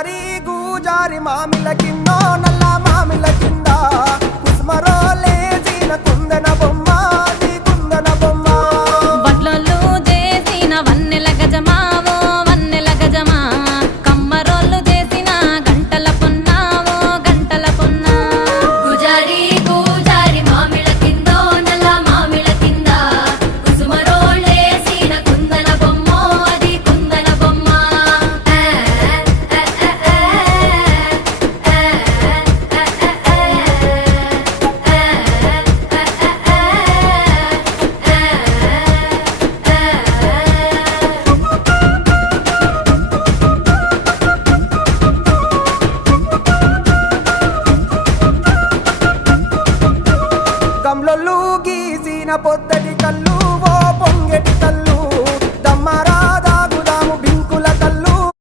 పూజారి గూజారి మామిల కిందో నల్ల మామిల కింద కుస్మరో లేచిన కుందన బొమ్మ నీ కుందన బొమ్మ వడ్లోళ్ళు చేసిన వన్నెల గజమావో వన్నెల గజమా కమ్మరోళ్ళు చేసిన గంటల పొన్నావో గంటల పొన్నా పూజారి పూజారి మామిళ్ళ కిందో నల్ల మామిళ్ళ కింద కుసుమరోళ్ళేసిన కుందన బొమ్మ అది కుందన బొమ్మ కమ్లొల్లు గీసిన పొద్ద